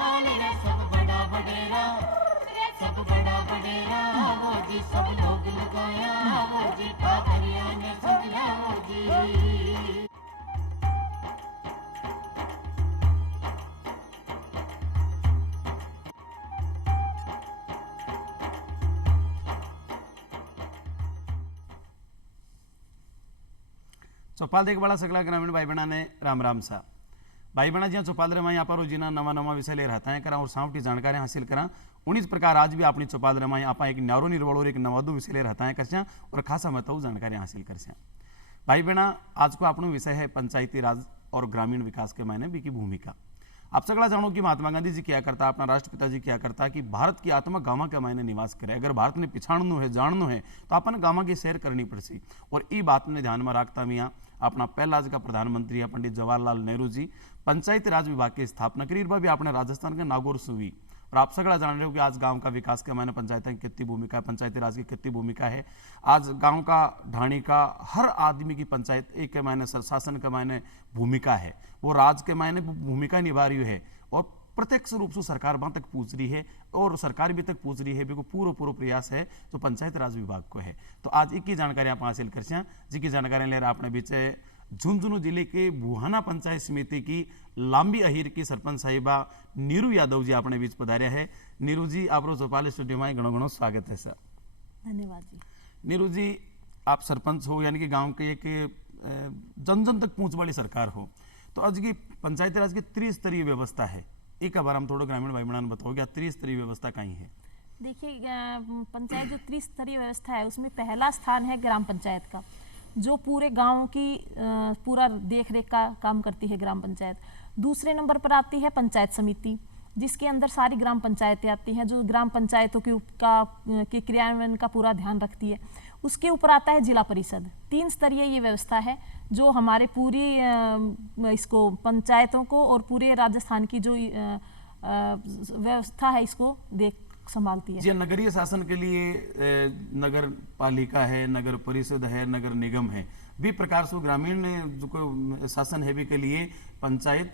लाल रे सब बड़ा बडेरा, सब बड़ा बडेरा वो जी सब लोग लगाया वो जी पादरिया ने सजला वो जी। चौपाल देख बड़ा सगला ग्रामीण भाई बहना ने राम राम सा भाई बहना ज्यादा चौपाल रमा यहाँ पर रोजीना नवा नवा विषय ले रहता है करा और सावटी जानकारी हासिल करा। उन्हीं प्रकार आज भी अपनी चौपाल रमा आप एक न्यारो निर्वड़ और एक नवादो विषय ले रहता है कर और खासा महत्व जानकारी हासिल कर भाई बहना। आज को अपना विषय है पंचायती राज और ग्रामीण विकास के मायने भी की भूमिका। आप सगड़ा जानो कि महात्मा गांधी जी क्या करता, अपना राष्ट्रपिता जी क्या करता कि भारत की आत्मा गांव के मायने निवास करे। अगर भारत ने पिछाड़नो है जाननो है तो अपन गांव की सैर करनी पड़सी। और ये बात ने ध्यान में रखता मियाँ अपना पहला आज का प्रधानमंत्री है पंडित जवाहरलाल नेहरू जी पंचायत राज विभाग की स्थापना करी। भी अपने राजस्थान के नागौर सुवी। और आप सगड़ा जान रहे हो कि आज गांव का विकास के मायने पंचायत की कितनी भूमिका है, पंचायती राज की कितनी भूमिका है। आज गांव का ढाणी का हर आदमी की पंचायत एक के मायने शासन के मायने भूमिका है, वो राज के मायने भूमिका निभा रही है। और प्रत्यक्ष रूप से सरकार वहां तक पूछ रही है और सरकार भी तक पूछ रही है। बिल्कुल पूरा पूरा प्रयास है जो पंचायत राज विभाग को है। तो आज एक की जानकारी आप हासिल कर जी की जानकारी ले रहा अपने बीच झुंझुनू जिले के बुहाना पंचायत समिति की लांबी अहिर की सरपंच साहिबा नीरू यादव जी अपने बीच पधारिया है। नीरू जी आप चौपाल स्टूडियो में घणो घणो स्वागत है सर। धन्यवाद जी। नीरू जी आप सरपंच हो यानी कि गांव के एक जन जन तक पहुंच वाली सरकार हो। तो आज की पंचायती राज की त्रिस्तरीय व्यवस्था है, एक बार हम थोड़ा ग्रामीण भाई बहन बताओ क्या त्रिस्तरीय व्यवस्था कहीं है। देखिए पंचायत जो त्रिस्तरीय व्यवस्था है उसमें पहला स्थान है ग्राम पंचायत का, जो पूरे गांव की पूरा देख रेख का काम करती है ग्राम पंचायत। दूसरे नंबर पर आती है पंचायत समिति, जिसके अंदर सारी ग्राम पंचायतें आती हैं, जो ग्राम पंचायतों के क्रियान्वयन का पूरा ध्यान रखती है। उसके ऊपर आता है जिला परिषद। 3 स्तरीय ये व्यवस्था है जो हमारे पूरी इसको पंचायतों को और पूरे राजस्थान की जो व्यवस्था है इसको संभालती है। जी नगरीय शासन के लिए नगर पालिका है, नगर परिषद है, नगर निगम है। भी प्रकार से ग्रामीण जो शासन है भी के लिए पंचायत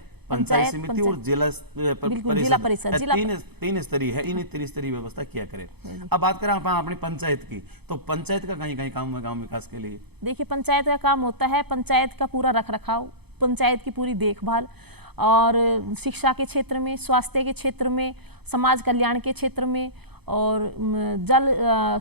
समिति और जिला परिषद तीन स्तरीय है। इन त्रिस्तरीय व्यवस्था किया करे। अब बात करें अपनी पंचायत की, तो पंचायत का कहीं कहीं काम है गांव विकास के लिए। देखिए पंचायत का काम होता है पंचायत का पूरा रख रखाव, पंचायत की पूरी देखभाल, और शिक्षा के क्षेत्र में, स्वास्थ्य के क्षेत्र में, समाज कल्याण के क्षेत्र में, और जल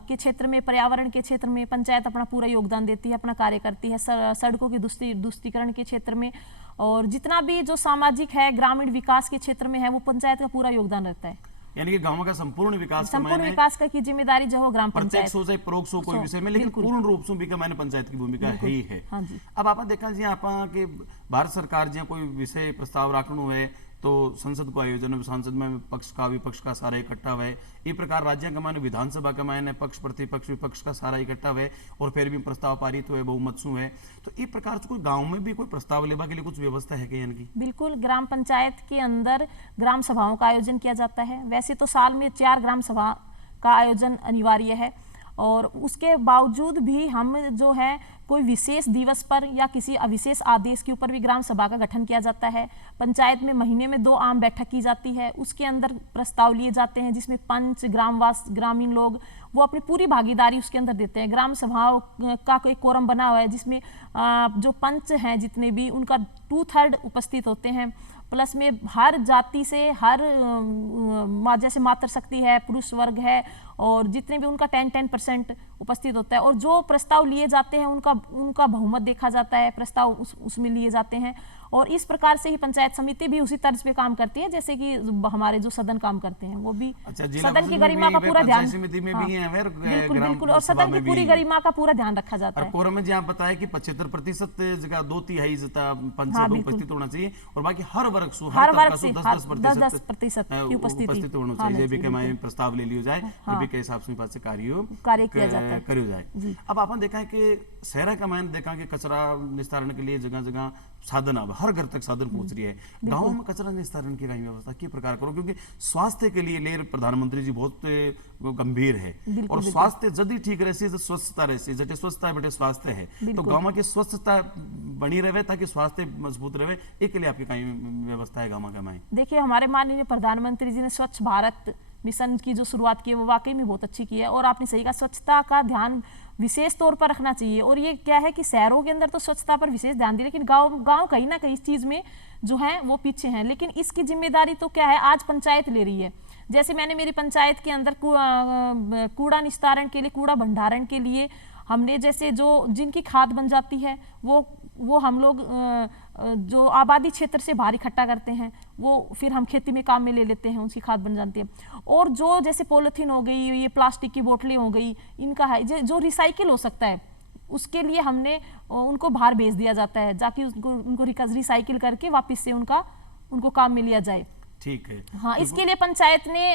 के क्षेत्र में, पर्यावरण के क्षेत्र में पंचायत अपना पूरा योगदान देती है, अपना कार्य करती है। सड़कों की दुष्टीकरण के क्षेत्र में और जितना भी जो सामाजिक है ग्रामीण विकास के क्षेत्र में है वो पंचायत का पूरा योगदान रहता है। यानी कि गांव का संपूर्ण विकास की जिम्मेदारी जो हो ग्राम पंचायत हो जाए परोक्ष हो कोई विषय में, लेकिन पूर्ण रूप से भी मैंने पंचायत की भूमिका है ही है। हाँ जी। अब आप देखा जी आप भारत सरकार जो कोई विषय प्रस्ताव रखना है तो संसद को आयोजन, संसद में पक्ष का विपक्ष का सारा इकट्ठा हुआ। ये प्रकार राज्य का माने विधानसभा का मायने पक्ष प्रतिपक्ष विपक्ष का सारा इकट्ठा हुआ और फिर भी प्रस्ताव पारित हुए बहुमत से है। तो इस प्रकार से कोई गांव में भी कोई प्रस्ताव लेवा के लिए कुछ व्यवस्था है क्या इनकी? बिल्कुल, ग्राम पंचायत के अंदर ग्राम सभाओं का आयोजन किया जाता है। वैसे तो साल में 4 ग्राम सभा का आयोजन अनिवार्य है, और उसके बावजूद भी हम जो है कोई विशेष दिवस पर या किसी अविशेष आदेश के ऊपर भी ग्राम सभा का गठन किया जाता है। पंचायत में महीने में 2 आम बैठक की जाती है, उसके अंदर प्रस्ताव लिए जाते हैं जिसमें पंच, ग्रामवास, ग्रामीण लोग वो अपनी पूरी भागीदारी उसके अंदर देते हैं। ग्राम सभाओं का कोई कोरम बना हुआ है जिसमें जो पंच हैं जितने भी उनका 2/3 उपस्थित होते हैं। प्लस में हर जाति से, हर जैसे मातृशक्ति है, पुरुष वर्ग है, और जितने भी उनका 10% उपस्थित होता है। और जो प्रस्ताव लिए जाते हैं उनका बहुमत देखा जाता है, प्रस्ताव उसमें लिए जाते हैं। और इस प्रकार से ही पंचायत समिति भी उसी तर्ज पे काम करती है जैसे कि हमारे जो सदन काम करते हैं वो भी। सदन की गरिमा का पूरा ध्यान, बिल्कुल, और सदन की पूरी गरिमा का पूरा ध्यान रखा जाता है। कोरम में जी आप बताया कि 75% जगह 2/3 पंच उपस्थित होना चाहिए, और बाकी हर वर्ग से 10% की उपस्थित होना चाहिए। भी के प्रस्ताव ले लियो जाए के हिसाब से पास कार्य किया जाए। अब आपने देखा है कि शहर का मैंने देखा कि कचरा निस्तारण के लिए जगह जगह साधन अब हर घर तक साधन पहुंच रही है। गाँव में कचरा निस्तारण की कहीं व्यवस्था किस प्रकार करो, क्योंकि स्वास्थ्य के लिए लेर प्रधानमंत्री जी बहुत गंभीर है और स्वास्थ्य यदि ठीक रहे स्वच्छता रहे जटे स्वच्छता बटे स्वास्थ्य है, तो गाँव की स्वच्छता बनी रहे ताकि स्वास्थ्य मजबूत रहे, एक लिए आपकी कहीं व्यवस्था है गाँव का माई? देखिए, हमारे माननीय प्रधानमंत्री जी ने स्वच्छ भारत मिशन की जो शुरुआत की है वो वाकई में बहुत अच्छी की है और आपने सही कहा, स्वच्छता का ध्यान विशेष तौर पर रखना चाहिए। और ये क्या है कि शहरों के अंदर तो स्वच्छता पर विशेष ध्यान दी, लेकिन गांव कहीं ना कहीं इस चीज में जो है वो पीछे हैं। लेकिन इसकी जिम्मेदारी तो क्या है, आज पंचायत ले रही है। जैसे मैंने मेरी पंचायत के अंदर कूड़ा निस्तारण के लिए, कूड़ा भंडारण के लिए हमने जैसे जो जिनकी खाद बन जाती है वो हम लोग जो आबादी क्षेत्र से बाहर इकट्ठा करते हैं, वो फिर हम खेती में काम में ले लेते हैं, उसकी खाद बन जाती है। और जो जैसे पॉलीथीन हो गई, ये प्लास्टिक की बोतलें हो गई, इनका है जो रिसाइकिल हो सकता है, उसके लिए हमने उनको बाहर भेज दिया जाता है, जाके उनको रिसाइकिल करके वापस से उनको काम में लिया जाए। ठीक है। हाँ, इसके लिए पंचायत ने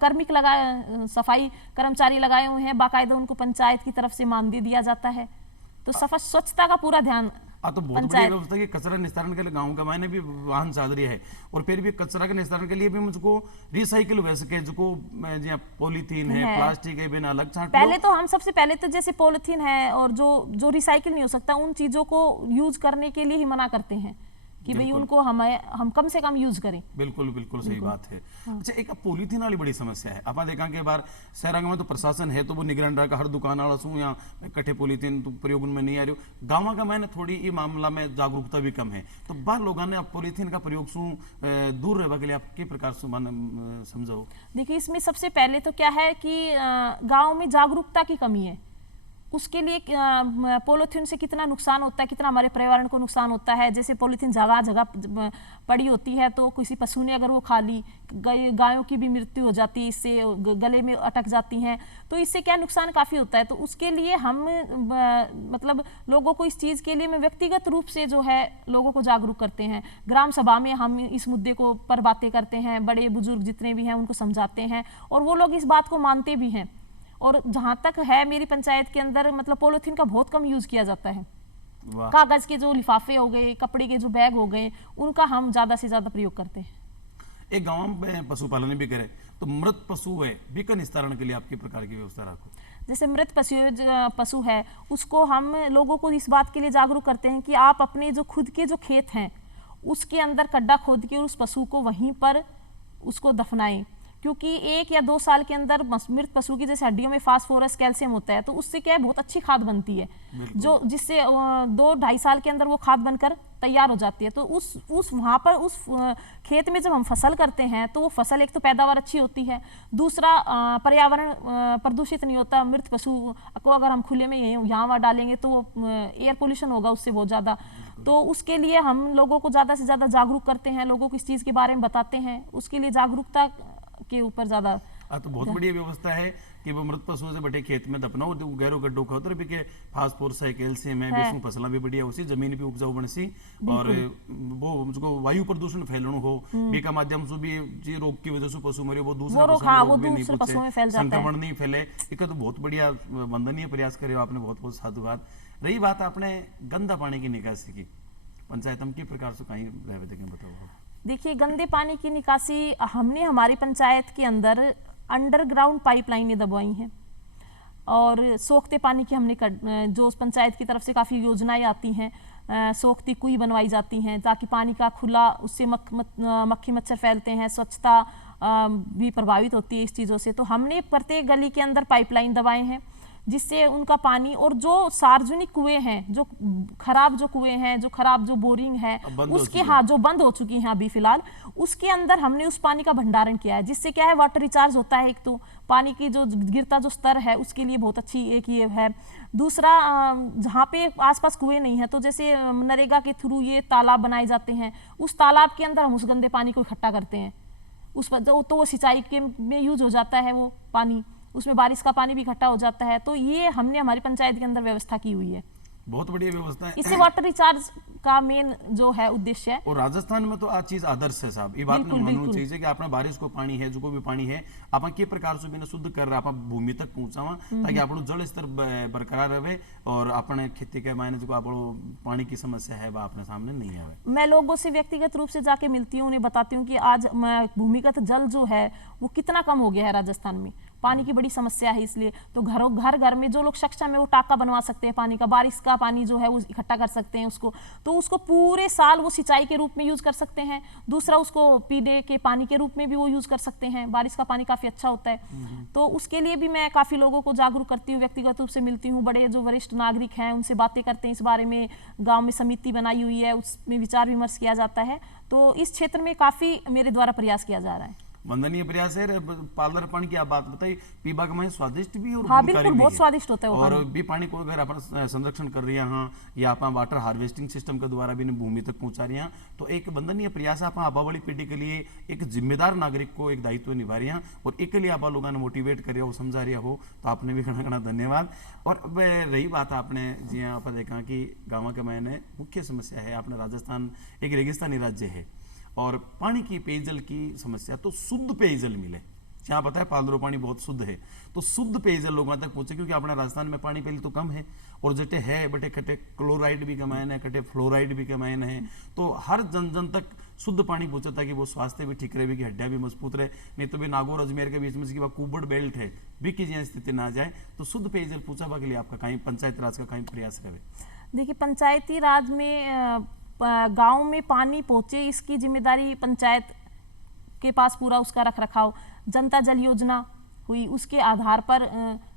कार्मिक लगाए, सफाई कर्मचारी लगाए हुए हैं, बाकायदा उनको पंचायत की तरफ से मानदेय दिया जाता है। तो स्वच्छता का पूरा ध्यान तो बहुत बड़ी व्यवस्था की कचरा निस्तारण के लिए गाँव का मैंने भी वाहन साधरी है और फिर भी कचरा के निस्तारण के लिए भी मुझको रिसाइकिल हो सके, जो पॉलीथीन है, प्लास्टिक है, बिना अलग छांट। पहले तो हम सबसे पहले तो जैसे पॉलीथीन है और जो रिसाइकिल नहीं हो सकता, उन चीजों को यूज करने के लिए ही मना करते हैं कि भाई उनको हम कम से कम यूज करें। बिल्कुल बिल्कुल सही बात है। अच्छा, एक पॉलीथीन वाली बड़ी समस्या है। आप देखा के बार शहर में तो प्रशासन है तो वो निगरान रहा हर दुकान वाला सू या कट्ठे पॉलीथीन तो प्रयोग में नहीं आ रही हो। गाँव का मैंने थोड़ी ये मामला में जागरूकता भी कम है, तो बाहर लोगों ने पॉलीथीन का प्रयोग सू दूर रहने के लिए आप किस प्रकार से समझाओ? देखिए, इसमें सबसे पहले तो क्या है कि गाँव में जागरूकता की कमी है। उसके लिए पॉलीथीन से कितना नुकसान होता है, कितना हमारे पर्यावरण को नुकसान होता है। जैसे पॉलीथीन जगह जगह पड़ी होती है, तो किसी पशु ने अगर वो खा ली, गायों की भी मृत्यु हो जाती है, इससे गले में अटक जाती हैं, तो इससे क्या नुकसान काफ़ी होता है। तो उसके लिए हम मतलब लोगों को इस चीज़ के लिए मैं व्यक्तिगत रूप से जो है लोगों को जागरूक करते हैं। ग्राम सभा में हम इस मुद्दे को पर बातें करते हैं, बड़े बुजुर्ग जितने भी हैं उनको समझाते हैं और वो लोग इस बात को मानते भी हैं। और जहाँ तक है मेरी पंचायत के अंदर मतलब पॉलीथीन का बहुत कम यूज किया जाता है। कागज के जो लिफाफे हो गए, कपड़े के जो बैग हो गए, उनका हम ज्यादा से ज्यादा प्रयोग करते हैं। एक गांव में पशुपालन भी करे तो मृत पशु है बीका निस्तारण के लिए आपकी प्रकार की व्यवस्था रखो? जैसे मृत पशु है, उसको हम लोगों को इस बात के लिए जागरूक करते हैं कि आप अपने जो खुद के जो खेत हैं उसके अंदर गड्ढा खोद के उस पशु को वहीं पर उसको दफनाएं, क्योंकि 1 या 2 साल के अंदर मृत पशु की जैसे हड्डियों में फास्फोरस कैल्शियम होता है, तो उससे क्या है बहुत अच्छी खाद बनती है, जो जिससे 2-2.5 साल के अंदर वो खाद बनकर तैयार हो जाती है। तो उस वहाँ पर उस खेत में जब हम फसल करते हैं तो वो फसल एक तो पैदावार अच्छी होती है, दूसरा पर्यावरण प्रदूषित नहीं होता। मृत पशु को अगर हम खुले में यहाँ वहाँ डालेंगे तो एयर पोल्यूशन होगा उससे बहुत ज़्यादा। तो उसके लिए हम लोगों को ज़्यादा से ज़्यादा जागरूक करते हैं, लोगों को इस चीज़ के बारे में बताते हैं, उसके लिए जागरूकता के ऊपर ज्यादा। तो बहुत बढ़िया व्यवस्था है कि वो मृत पशुओं से बटे खेत में दफनाओ, गहरो गड्ढों का उतर भी के फास्फोरस है, कैल्शियम है, बेसू फसला भी बढ़िया उसी जमीन भी उपजाऊ बनसी और वो मुझको वायु प्रदूषण फैलणो हो बी का माध्यम से भी जी रोग की वजह से पशु मरे वो दूसरे पशुओं में फैल जाता है, संक्रमण नहीं फैले। एक तो बहुत बढ़िया वंदनीय प्रयास करे आपने, बहुत बहुत साधुवाद। रही बात आपने गंदा पानी की निकासी की, पंचायत हम किस प्रकार से कहीं रह बताओ? देखिए, गंदे पानी की निकासी हमने हमारी पंचायत के अंदर अंडरग्राउंड पाइपलाइनें दबवाई हैं और सोखते पानी की हमने जो पंचायत की तरफ से काफ़ी योजनाएं आती हैं, सोखती कुई बनवाई जाती हैं ताकि पानी का खुला उससे मक्खी मच्छर फैलते हैं, स्वच्छता भी प्रभावित होती है इस चीज़ों से। तो हमने प्रत्येक गली के अंदर पाइपलाइन दबाए हैं जिससे उनका पानी और जो सार्वजनिक कुएं हैं, जो खराब जो कुएं हैं, जो खराब जो बोरिंग है उसके जो बंद हो चुकी हैं अभी फिलहाल, उसके अंदर हमने उस पानी का भंडारण किया है, जिससे क्या है वाटर रिचार्ज होता है। एक तो पानी की जो गिरता जो स्तर है उसके लिए बहुत अच्छी एक ये है। दूसरा, जहाँ पे आसपास कुएं नहीं है तो जैसे नरेगा के थ्रू ये तालाब बनाए जाते हैं, उस तालाब के अंदर हम उस गंदे पानी को इकट्ठा करते हैं, उस पर तो वो सिंचाई के में यूज हो जाता है, वो पानी उसमें बारिश का पानी भी इकट्ठा हो जाता है। तो ये हमने हमारी पंचायत के अंदर व्यवस्था की हुई है। बहुत बढ़िया व्यवस्था है। इससे वाटर रिचार्ज का मेन जो है उद्देश्य है। और राजस्थान में तो आज चीज आदर्श है साहब, ये बात बिल्कुल, माननी बिल्कुल। चाहिए कि आपने बारिश को पानी है जो को भी पानी है आप के प्रकार से बिना शुद्ध कर रहा आप भूमि तक पहुंचावा ताकि आपनो जल स्तर बरकरार रहे और अपने खेती के मायने जो आपनो पानी की समस्या है वह अपने सामने नहीं आवे। मैं लोगों से व्यक्तिगत रूप से जाके मिलती हूँ, उन्हें बताती हूँ कि आज भूमिगत जल जो है वो कितना कम हो गया है राजस्थान में, पानी की बड़ी समस्या है। इसलिए तो घर घर में जो लोग सक्षम है वो टाका बनवा सकते हैं पानी का, बारिश का पानी जो है वो इकट्ठा कर सकते हैं उसको, तो उसको पूरे साल वो सिंचाई के रूप में यूज कर सकते हैं। दूसरा उसको पीने के पानी के रूप में भी वो यूज कर सकते हैं, बारिश का पानी काफी अच्छा होता है। तो उसके लिए भी मैं काफी लोगों को जागरूक करती हूँ, व्यक्तिगत रूप से मिलती हूँ, बड़े जो वरिष्ठ नागरिक हैं उनसे बातें करते हैं इस बारे में। गाँव में समिति बनाई हुई है, उसमें विचार विमर्श किया जाता है। तो इस क्षेत्र में काफी मेरे द्वारा प्रयास किया जा रहा है। वंदनीय प्रयास है। पार्लर पानी की आप बात बताई, पीबा का पानी स्वादिष्ट भी है और हाँ, गुणकारी बिल्कुल, भी बहुत है। स्वादिष्ट होता है वो और पानी। भी पानी को अगर अपन संरक्षण कर रही हैं हाँ, या आप वाटर हार्वेस्टिंग सिस्टम के द्वारा भी भूमि तक पहुंचा रही हैं, तो एक वंदनीय प्रयास आप आबा वाली पीढ़ी के लिए एक जिम्मेदार नागरिक को एक दायित्व निभा रही हैं और एक के लिए आप लोगों ने मोटिवेट करे हो, समझा रही हो, तो आपने भी घना घना धन्यवाद। और अब रही बात आपने जी यहाँ पर देखा कि गाँव के मैंने मुख्य समस्या है, आपने राजस्थान एक रेगिस्तानी राज्य है और पानी की पेयजल की समस्या, तो शुद्ध पेयजल मिले। जहाँ पता है पालरो पानी बहुत शुद्ध है, तो शुद्ध पेयजल लोगों तक पहुंचे, क्योंकि अपने राजस्थान में पानी पहले तो कम है और जटे है बटे कटे क्लोराइड भी कमायन है, कटे फ्लोराइड भी कमायन है, तो हर जन जन तक शुद्ध पानी पहुंचे ताकि वो स्वास्थ्य भी ठीक रहे, की हड्डियां भी मजबूत रहे। नहीं तो भी नागौर अजमेर के बीच में जिसकी कुबड़ बेल्ट है भी की जिया स्थिति ना जाए, तो शुद्ध पेयजल पूछा के लिए आपका कहीं पंचायत राज का कहीं प्रयास रहे? देखिए, पंचायती राज में गांव में पानी पहुंचे इसकी जिम्मेदारी पंचायत के पास पूरा उसका रख रखाव। जनता जल योजना हुई, उसके आधार पर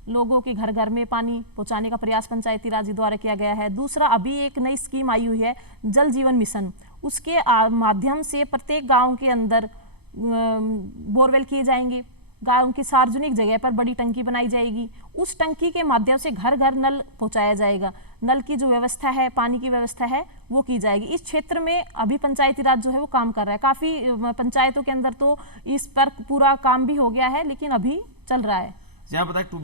लोगों के घर घर में पानी पहुंचाने का प्रयास पंचायती राज द्वारा किया गया है। दूसरा, अभी एक नई स्कीम आई हुई है जल जीवन मिशन, उसके माध्यम से प्रत्येक गांव के अंदर बोरवेल किए जाएंगे, गांव की सार्वजनिक जगह पर बड़ी टंकी बनाई जाएगी, उस टंकी के माध्यम से घर घर नल पहुंचाया जाएगा। नल की जो व्यवस्था है, पानी की व्यवस्था है, वो की जाएगी। इस क्षेत्र में अभी पंचायती राज जो है वो काम कर रहा है, काफी पंचायतों के अंदर तो इस पर पूरा काम भी हो गया है, लेकिन अभी चल रहा है।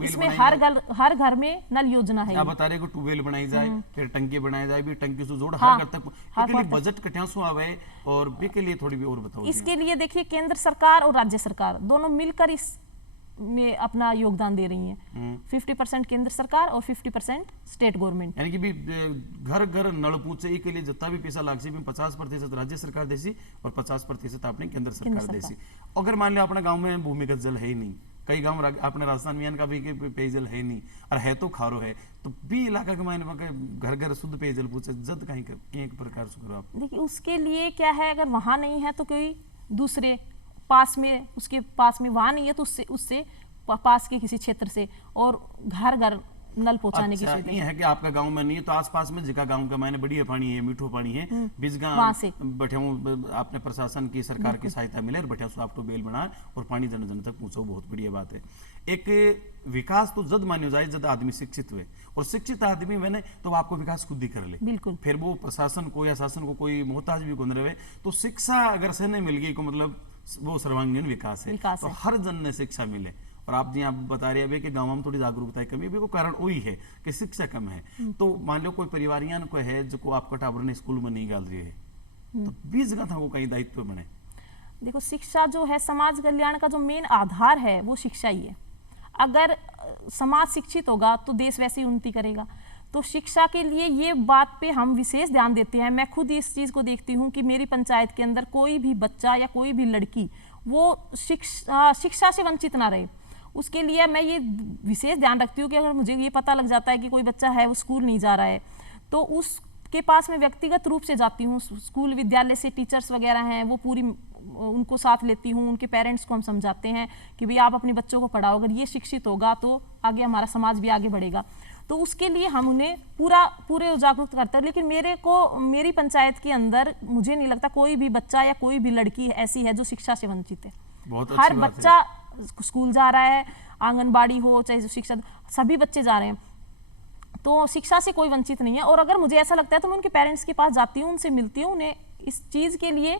इसमें हर घर में नल योजना है। आप बता रहे को ट्यूबवेल बनाई जाए, फिर टंकी बनाई जाए, भी टंकी से जोड़ हाँ, हर घर तक लिए बजट कट्यासु आवे, और भी के लिए थोड़ी भी और बताओ। इसके लिए देखिए, केंद्र सरकार और राज्य सरकार दोनों मिलकर इस में अपना योगदान दे रही हैं। 50% केंद्र सरकार और 50% स्टेट गवर्नमेंट, यानी कि भी घर घर नल पूछे के लिए जितना भी पैसा लाग सी 50% राज्य सरकार देसी और 50% अपने केंद्र सरकार देसी। अगर मान लिया अपने गांव में भूमिगत जल है ही नहीं, कई गांव अपने राजस्थान में का भी पेयजल है नहीं, और है तो खारो है, तो भी इलाका के मायने घर घर शुद्ध पेयजल पूछे जद कहीं एक प्रकार से करो आप। देखिए, उसके लिए क्या है, अगर वहां नहीं है तो कोई दूसरे पास में, उसके पास में वहां नहीं है तो उससे पास के किसी क्षेत्र से और घर घर नल पहुंचाने की सुविधा है कि आपका गांव में नहीं है तो आसपास में जिका गांव का मायने बढ़िया पानी है, मीठो पानी है, बिजगा बैठे आपने प्रशासन की सरकार की सहायता मिले और बैठे सो आपको बेल बना और पानी जन जन तक पहुंचो, बहुत बढ़िया बात है। एक विकास तो जद मान्यो जाए जद आदमी शिक्षित हुए, और शिक्षित आदमी मैंने तो आपको विकास खुद ही कर ले, बिल्कुल। फिर वो प्रशासन को या शासन को कोई मोहताज भी कौन रहे, तो शिक्षा अगर से नहीं मिल गई को मतलब वो सर्वांगीण विकास है, तो हर जन ने शिक्षा मिले। और आप जी आप बता रहे हैं कि गांव में थोड़ी जागरूकता की कमी भी, वो कारण वही है कि शिक्षा कम है। तो मान लो कोई परिवारियान को है जो को आपका टाबर ने स्कूल में नहीं डाल रही है, तो 20 जगह था वो कहीं दायित्व बने। देखो, शिक्षा जो है समाज कल्याण का जो मेन आधार है वो शिक्षा ही है। अगर समाज शिक्षित होगा तो देश वैसे ही उन्नति करेगा। तो शिक्षा के लिए ये बात पे हम विशेष ध्यान देते हैं। मैं खुद इस चीज़ को देखती हूँ कि मेरी पंचायत के अंदर कोई भी बच्चा या कोई भी लड़की वो शिक्षा से वंचित ना रहे। उसके लिए मैं ये विशेष ध्यान रखती हूँ कि अगर मुझे ये पता लग जाता है कि कोई बच्चा है वो स्कूल नहीं जा रहा है, तो उसके पास मैं व्यक्तिगत रूप से जाती हूँ। स्कूल विद्यालय से टीचर्स वगैरह हैं वो पूरी उनको साथ लेती हूँ, उनके पेरेंट्स को हम समझाते हैं कि भाई आप अपने बच्चों को पढ़ाओ, अगर ये शिक्षित होगा तो आगे हमारा समाज भी आगे बढ़ेगा। तो उसके लिए हम उन्हें पूरे जागरूक करते हैं। लेकिन मेरी पंचायत के अंदर मुझे नहीं लगता कोई भी बच्चा या कोई भी लड़की ऐसी है जो शिक्षा से वंचित है। हर बच्चा स्कूल जा रहा है, आंगनबाड़ी हो चाहे शिक्षा, सभी बच्चे जा रहे हैं, तो शिक्षा से कोई वंचित नहीं है। और अगर मुझे ऐसा लगता है तो मैं उनके पेरेंट्स के पास जाती हूँ, उनसे मिलती हूँ, उन्हें इस चीज़ के लिए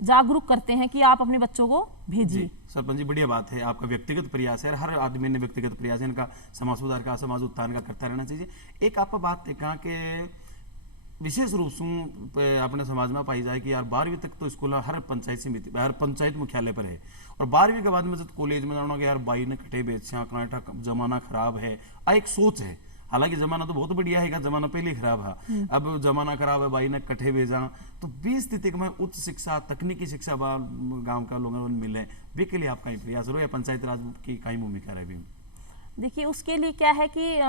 जागरूक करते हैं कि आप अपने बच्चों को भेजिए। जी सरपंच जी, बढ़िया बात है, आपका व्यक्तिगत प्रयास है, हर आदमी ने व्यक्तिगत प्रयास है, इनका समाज सुधार का, समाज उत्थान का करता रहना चाहिए। एक आप बात कहा कि विशेष रूप से अपने समाज में पाई जाए कि यार 12वीं तक तो स्कूल हर पंचायत समिति, हर पंचायत मुख्यालय पर है, और 12वीं के बाद में जब कॉलेज में जाना कि यार बाई ने कटे बेचा कांटा, जमाना खराब है, एक सोच है। हालांकि जमाना तो बहुत बढ़िया है, जमाना पहले खराब है, अब जमाना खराब है, बाई ने कट्ठे भेजा। तो 20 स्थिति में उच्च शिक्षा, तकनीकी शिक्षा गांव का लोगों को मिले, वे के लिए आप कहीं प्रयास हो या पंचायत राज की कहीं भूमिका रहे? देखिए, उसके लिए क्या है कि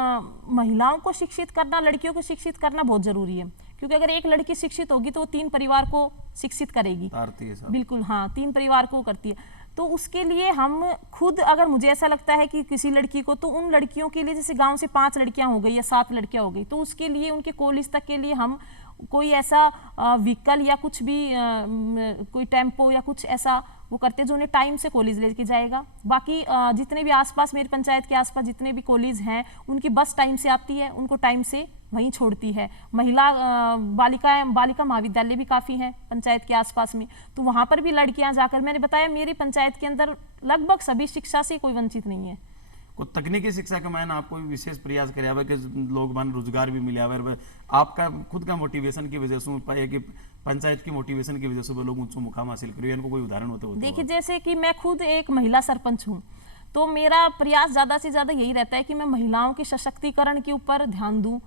महिलाओं को शिक्षित करना, लड़कियों को शिक्षित करना बहुत जरूरी है, क्योंकि अगर एक लड़की शिक्षित होगी तो वो 3 परिवार को शिक्षित करेगी। बिल्कुल, हाँ, 3 परिवार को करती है। तो उसके लिए हम खुद, अगर मुझे ऐसा लगता है कि किसी लड़की को, तो उन लड़कियों के लिए, जैसे गांव से 5 लड़कियां हो गई या 7 लड़कियां हो गई, तो उसके लिए उनके कॉलेज तक के लिए हम कोई ऐसा व्हीकल या कुछ भी कोई टेम्पो या कुछ ऐसा वो करते हैं जो उन्हें टाइम से कॉलेज लेके जाएगा। बाकी जितने भी आसपास, मेरी पंचायत के आसपास जितने भी कॉलेज हैं, उनकी बस टाइम से आती है, उनको टाइम से वहीं छोड़ती है। महिला बालिका महाविद्यालय भी काफ़ी हैं पंचायत के आसपास में, तो वहाँ पर भी लड़कियाँ जाकर, मैंने बताया मेरी पंचायत के अंदर लगभग सभी शिक्षा से कोई वंचित नहीं है। तकनीकी शिक्षा का मैंने आपको विशेष प्रयास कराया कि लोग मन रोजगार भी मिले, आपका खुद का मोटिवेशन की वजह से, कि पंचायत की मोटिवेशन की वजह से वो लोग ऊंचा मुकाम हासिल करें, इनको कोई उदाहरण होते होते? देखिए, जैसे कि मैं खुद एक महिला सरपंच हूँ, तो मेरा प्रयास ज़्यादा से ज़्यादा यही रहता है कि मैं महिलाओं के सशक्तिकरण के ऊपर ध्यान दूँ,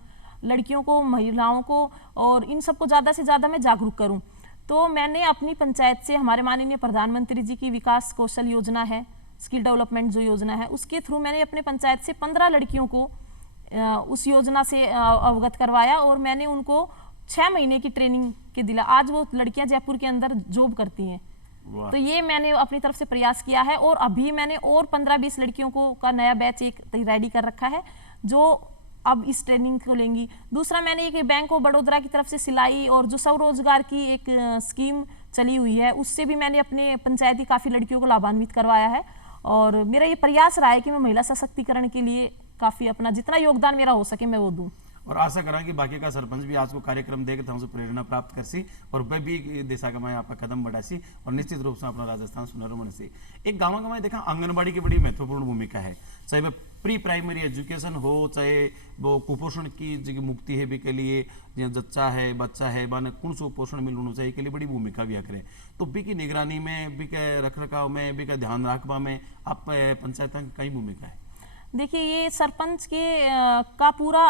लड़कियों को, महिलाओं को, और इन सबको ज़्यादा से ज़्यादा मैं जागरूक करूँ। तो मैंने अपनी पंचायत से, हमारे माननीय प्रधानमंत्री जी की विकास कौशल योजना है, स्किल डेवलपमेंट जो योजना है, उसके थ्रू मैंने अपने पंचायत से 15 लड़कियों को उस योजना से अवगत करवाया, और मैंने उनको 6 महीने की ट्रेनिंग के दिला। आज वो लड़कियां जयपुर के अंदर जॉब करती हैं। तो ये मैंने अपनी तरफ से प्रयास किया है, और अभी मैंने और 15-20 लड़कियों को का नया बैच एक रेडी कर रखा है, जो अब इस ट्रेनिंग को लेंगी। दूसरा, मैंने एक बैंक ऑफ बड़ौदा की तरफ से सिलाई और जो स्वरोजगार की एक स्कीम चली हुई है, उससे भी मैंने अपने पंचायती काफ़ी लड़कियों को लाभान्वित करवाया है। और मेरा ये प्रयास रहा है कि मैं महिला सशक्तिकरण के लिए काफ़ी अपना जितना योगदान मेरा हो सके मैं वो दूं। और आशा करा कि बाकी का सरपंच भी आज को कार्यक्रम देख हमसे प्रेरणा प्राप्त कर सी, और वह भी दिशा का मैं आपका कदम बढ़ा सी, और निश्चित रूप से अपना राजस्थान सुनहरा बन सी। एक गाँव का मैं देखा आंगनबाड़ी की बड़ी महत्वपूर्ण भूमिका है, चाहे वह प्री प्राइमरी एजुकेशन हो, चाहे वो कुपोषण की मुक्ति है भी के लिए, जच्चा है, बच्चा है, माने कौन सो पोषण मिलना चाहिए के लिए बड़ी भूमिका भी करे। तो बी की निगरानी में, बी के रख रखाव में, बी का ध्यान रखवा में आप पंचायत की कई भूमिका है? देखिए, ये सरपंच के का पूरा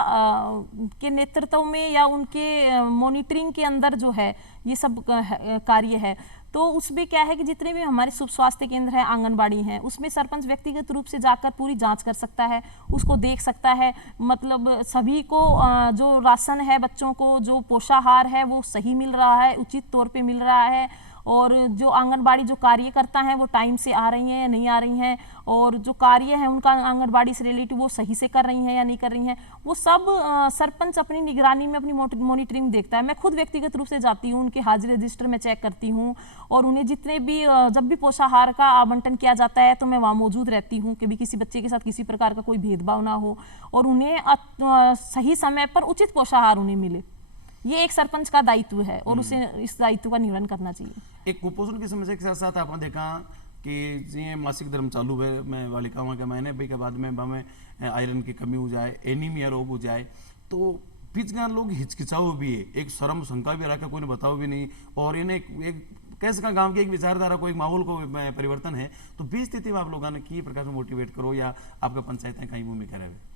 के नेतृत्व में या उनके मॉनिटरिंग के अंदर जो है ये सब कार्य है। तो उसमें क्या है कि जितने भी हमारे शुभ स्वास्थ्य केंद्र हैं, आंगनबाड़ी हैं, उसमें सरपंच व्यक्तिगत रूप से जाकर पूरी जांच कर सकता है, उसको देख सकता है, मतलब सभी को जो राशन है, बच्चों को जो पोषाहार है वो सही मिल रहा है, उचित तौर पे मिल रहा है, और जो आंगनबाड़ी जो कार्यकर्ता हैं वो टाइम से आ रही हैं या नहीं आ रही हैं, और जो कार्य है उनका आंगनबाड़ी से रिलेटेड वो सही से कर रही हैं या नहीं कर रही हैं, वो सब सरपंच अपनी निगरानी में, अपनी मॉनिटरिंग देखता है। मैं खुद व्यक्तिगत रूप से जाती हूँ, उनके हाजिरी रजिस्टर में चेक करती हूँ, और उन्हें जितने भी जब भी पोषाहार का आवंटन किया जाता है तो मैं वहाँ मौजूद रहती हूँ कि भी किसी बच्चे के साथ किसी प्रकार का कोई भेदभाव ना हो, और उन्हें सही समय पर उचित पोषाहार उन्हें मिले। ये एक सरपंच का दायित्व है, और उसे इस दायित्व का निर्वहन करना चाहिए। एक कुपोषण की समस्या के साथ साथ आपने देखा कि ये मासिक धर्म चालू है, मैं बालिकाओं के महीने भी के बाद में हमें आयरन की कमी हो जाए, एनीमिया रोग हो जाए, तो पिछगा लोग हिचकिचाओ भी है, एक शर्म शंका भी रखा, कोई ने बताओ भी नहीं, और इन्हें एक कैसे का गांव की एक विचारधारा को, एक माहौल को परिवर्तन है। तो बीस स्थिति में आप लोगों ने की प्रकार से मोटिवेट करो, या आपका पंचायतें कहीं भूमिका रहे?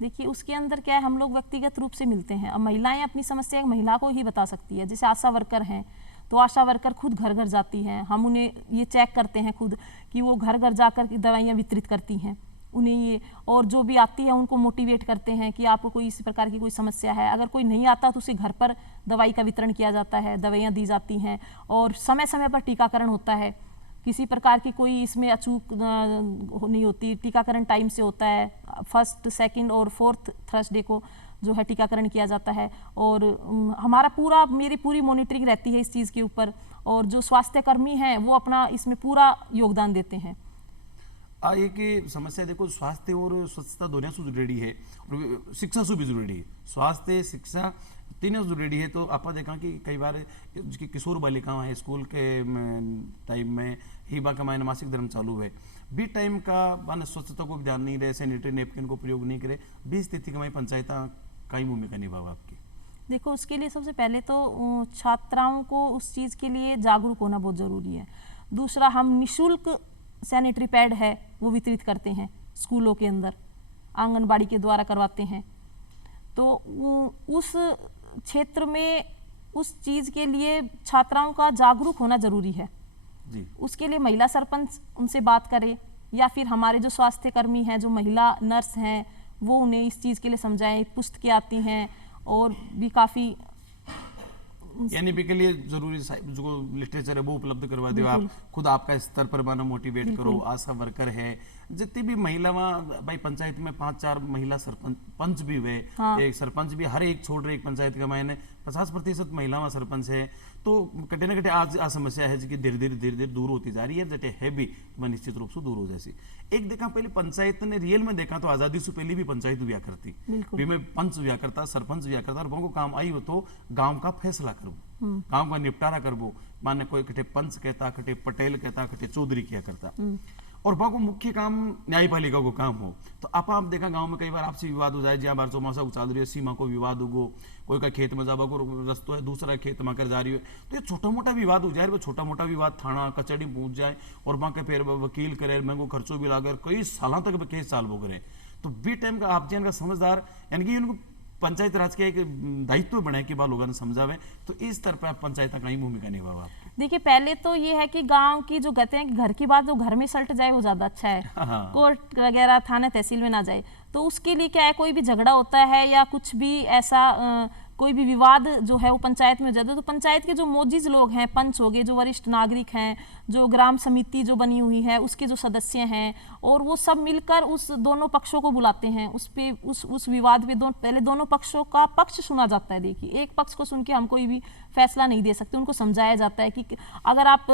देखिए, उसके अंदर क्या है, हम लोग व्यक्तिगत रूप से मिलते हैं। अब महिलाएं अपनी समस्या एक महिला को ही बता सकती है। जैसे आशा वर्कर हैं, तो आशा वर्कर खुद घर घर जाती हैं, हम उन्हें ये चेक करते हैं खुद कि वो घर घर जाकर दवाइयाँ वितरित करती हैं उन्हें ये, और जो भी आती है उनको मोटिवेट करते हैं कि आपको कोई इसी प्रकार की कोई समस्या है, अगर कोई नहीं आता तो उसे घर पर दवाई का वितरण किया जाता है, दवाइयाँ दी जाती हैं, और समय समय पर टीकाकरण होता है। किसी प्रकार की कोई इसमें अचूक नहीं होती, टीकाकरण टाइम से होता है। 1st, 2nd और 4th थर्सडे को जो है टीकाकरण किया जाता है, और मेरी पूरी मॉनिटरिंग रहती है इस चीज़ के ऊपर, और जो स्वास्थ्य कर्मी हैं वो अपना इसमें पूरा योगदान देते हैं। एक समस्या देखो, स्वास्थ्य और स्वच्छता दोनों से जुड़ी है और शिक्षा से भी जरूरी है। स्वास्थ्य शिक्षा तीनों जरूरी है। तो आप देखा कि कई बार किशोर बालिकाओं है स्कूल के टाइम में ही बाका मायने मासिक धर्म चालू है भी टाइम का मान स्वच्छता को भी ध्यान नहीं रहे, सैनिटरी नैपकिन को प्रयोग नहीं करे, भी स्थिति में पंचायत कई भूमिका निभावा आपकी? देखो, उसके लिए सबसे पहले तो छात्राओं को उस चीज़ के लिए जागरूक होना बहुत ज़रूरी है। दूसरा, हम निशुल्क सैनिटरी पैड है वो वितरित करते हैं स्कूलों के अंदर, आंगनबाड़ी के द्वारा करवाते हैं। तो उस क्षेत्र में उस चीज़ के लिए छात्राओं का जागरूक होना ज़रूरी है जी। उसके लिए महिला सरपंच उनसे बात करे, या फिर हमारे जो स्वास्थ्य कर्मी हैं, जो महिला नर्स हैं, वो उन्हें इस चीज़ के लिए समझाएं। पुस्तकें आती हैं और भी काफ़ी एनईपी के लिए जरूरी जो लिटरेचर है वो उपलब्ध करवा दो। आप खुद आपका स्तर पर मानो मोटिवेट करो। आशा वर्कर है, जितनी भी महिला भाई पंचायत में 5-4 महिला सरपंच भी हुए। हाँ। एक सरपंच भी हर एक छोड़ रहे एक पंचायत का मायने 50% महिला सरपंच है। तो कटे न कटे आज आ समस्या है कि धीरे धीरे दूर होती जा रही है, जटे है भी निश्चित रूप से दूर हो जैसी। एक देखा पहले पंचायत ने रियल में देखा तो आजादी से पहले भी पंचायत हुआ करती, भी में पंच हुआ करता, सरपंच हुआ करता, और वो काम आई हो तो गांव का फैसला करबो, गांव का निपटारा करबो। माने कोई कटे पंच कहता, कटे पटेल कहता, कटे चौधरी किया करता, और वो मुख्य काम न्यायपालिका को काम हो। तो आप देखा गांव में कई बार आपसी विवाद हो जाए, जहाँ बार चौमासा उचाल रही है, सीमा को विवाद होगो, कोई का खेत में जाबा को रस्तो है, दूसरा खेत में कर जा रही है, तो ये छोटा मोटा विवाद हो जाए। वो छोटा मोटा विवाद थाना कचहरी पहुंच जाए और वहां के फिर वकील करे, महंगो खर्चो भी लागर, कई सालों तक केस चाल वो करे। तो बी टाइम का आप जन का समझदार, यानी कि उनको पंचायत राज के एक दायित्व बनाए कि लोगों ने समझावे। तो इस स्तर पर पंचायत का ही भूमिका निभावा। देखिए, पहले तो ये है कि गांव की जो कहते हैं कि घर की बात जो घर में सल्ट जाए वो ज्यादा अच्छा है। हाँ। कोर्ट वगैरह थाना तहसील में ना जाए। तो उसके लिए क्या है, कोई भी झगड़ा होता है या कुछ भी ऐसा कोई भी विवाद जो है वो पंचायत में हो जाता है। तो पंचायत के जो मोजिज लोग हैं, पंच हो गए, जो वरिष्ठ नागरिक हैं, जो ग्राम समिति जो बनी हुई है उसके जो सदस्य हैं, और वो सब मिलकर उस दोनों पक्षों को बुलाते हैं। उस विवाद पे पहले दोनों पक्षों का पक्ष सुना जाता है। देखिए, एक पक्ष को सुन के हम कोई भी फैसला नहीं दे सकते। उनको समझाया जाता है कि अगर आप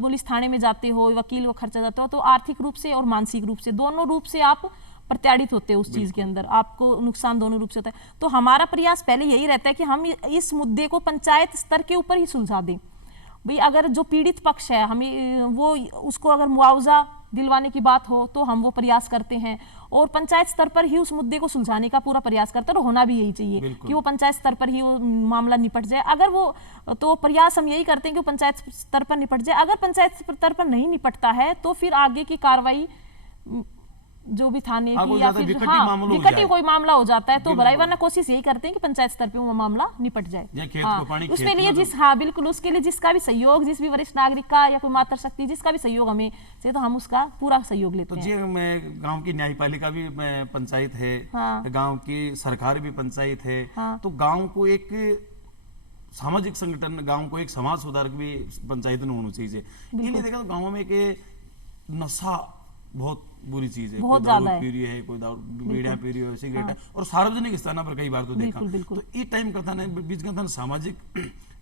पुलिस थाने में जाते हो, वकील को खर्चा जाता हो, तो आर्थिक रूप से और मानसिक रूप से दोनों रूप से आप प्रत्याड़ित होते हैं उस चीज के अंदर, आपको नुकसान दोनों रूप से होता है। तो हमारा प्रयास पहले यही रहता है कि हम इस मुद्दे को पंचायत स्तर के ऊपर ही सुलझा दें। भाई, अगर जो पीड़ित पक्ष है, हमें वो उसको अगर मुआवजा दिलवाने की बात हो तो हम वो प्रयास करते हैं, और पंचायत स्तर पर ही उस मुद्दे को सुलझाने का पूरा प्रयास करते हैं। और होना भी यही चाहिए कि वो पंचायत स्तर पर ही वो मामला निपट जाए। अगर वो तो प्रयास हम यही करते हैं कि वो पंचायत स्तर पर निपट जाए। अगर पंचायत स्तर पर नहीं निपटता है तो फिर आगे की कार्रवाई जो भी थाने की या फिर विकटी कोई मामला हो जाता है तो बराई, वरना कोशिश यही करते हैं कि पंचायत स्तर पे वो मामला निपट जाए। उसके लिए बिल्कुल उसके लिए जिसका भी सहयोग, जिस भी वरिष्ठ नागरिक का या कोई मातृ शक्ति जिसका भी सहयोग हमें से, तो हम उसका पूरा सहयोग लेते हैं। तो जी, गांव की न्यायपालिका भी पंचायत है, गाँव की सरकार भी पंचायत है। तो गाँव को एक सामाजिक संगठन, गाँव को एक समाज सुधारक भी पंचायत में होना चाहिए। ये देखा तो गाँव में एक नशा बहुत बुरी चीज है, बहुत ज्यादा है, कोई बीड़ियां पी रही है, सिगरेट है, और सार्वजनिक स्थान पर कई बार तो देखा। तो ये टाइम करता ना बीच का सामाजिक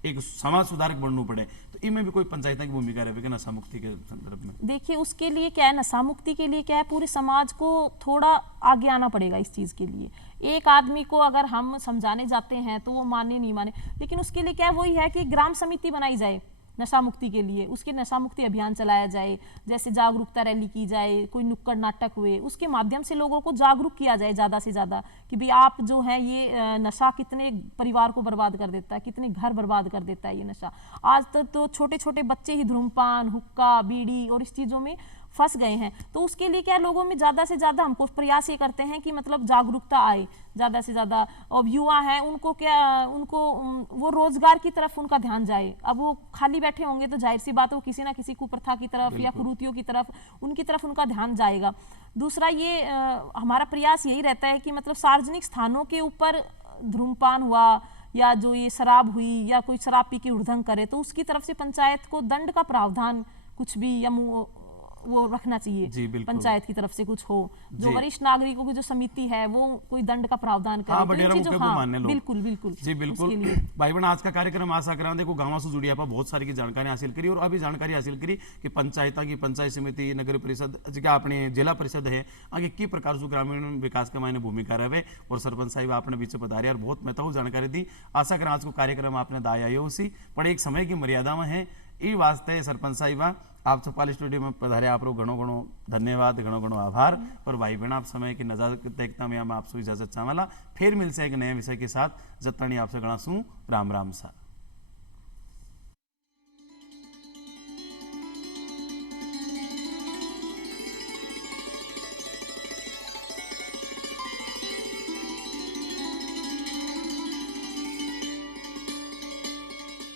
एक समाज सुधारक बनना पड़े। तो इनमें भी कोई पंचायत की भूमिका रहेगी नशा मुक्ति के संदर्भ में? देखिए, उसके लिए क्या है, नशा मुक्ति के लिए क्या है, पूरे समाज को थोड़ा आगे आना पड़ेगा इस चीज के लिए। एक आदमी को अगर हम समझाने जाते हैं तो वो माने नहीं माने, लेकिन उसके लिए क्या है, वही है कि ग्राम समिति बनाई जाए नशा मुक्ति के लिए, उसके नशा मुक्ति अभियान चलाया जाए, जैसे जागरूकता रैली की जाए, कोई नुक्कड़ नाटक हुए, उसके माध्यम से लोगों को जागरूक किया जाए ज़्यादा से ज़्यादा कि भाई आप जो है ये नशा कितने परिवार को बर्बाद कर देता है, कितने घर बर्बाद कर देता है ये नशा। आज तक तो छोटे छोटे बच्चे ही धूम्रपान, हुक्का, बीड़ी और इस चीज़ों में फंस गए हैं। तो उसके लिए क्या, लोगों में ज़्यादा से ज़्यादा हमको प्रयास ये करते हैं कि मतलब जागरूकता आए ज़्यादा से ज़्यादा। और युवा हैं, उनको क्या, उनको वो रोजगार की तरफ उनका ध्यान जाए। अब वो खाली बैठे होंगे तो जाहिर सी बात है वो किसी ना किसी कुप्रथा की तरफ या कुरीतियों की तरफ, उनकी तरफ उनका ध्यान जाएगा। दूसरा ये हमारा प्रयास यही रहता है कि मतलब सार्वजनिक स्थानों के ऊपर धूम्रपान हुआ या जो ये शराब हुई या कोई शराब पी के उड़धंग करे तो उसकी तरफ से पंचायत को दंड का प्रावधान कुछ भी या वो रखना जी, चाहिए, बिल्कुल। पंचायत की तरफ से कुछ हो, जो जी। वरिष्ठ नागरिकों की जो समिति है वो कोई दंड का प्रावधान करे। हाँ, तो इन बडेरा चीजों- मुख्य को मानने लोग। बिल्कुल बिल्कुल जी बिल्कुल उसके लिए। भाई बहन आज का कार्यक्रम आशा करा देखो गाँव से जुड़ी आप बहुत सारी की जानकारी हासिल करी और अभी जानकारी हासिल करी कि पंचायत की पंचायत समिति नगर परिषद क्या अपनी जिला परिषद है आगे की प्रकार जो ग्रामीण विकास के मायने भूमिका रहे और सरपंच साहिब आपने बीच पधारे और बहुत महत्वपूर्ण जानकारी दी। आशा करा आज को कार्यक्रम आपने दाया यो उसी पर एक समय की मर्यादा में है ई वास्ते सरपंच साहिबा आप चौपाल स्टूडियो में पधारे आप लोग घणो घणो धन्यवाद घणो घणो आभार। और भाई बहन आप समय की नजर देखता में हम आपसे इजाजत चाहला फिर मिलसे एक नए विषय के साथ जब तक आपसे गणा सू राम राम सा।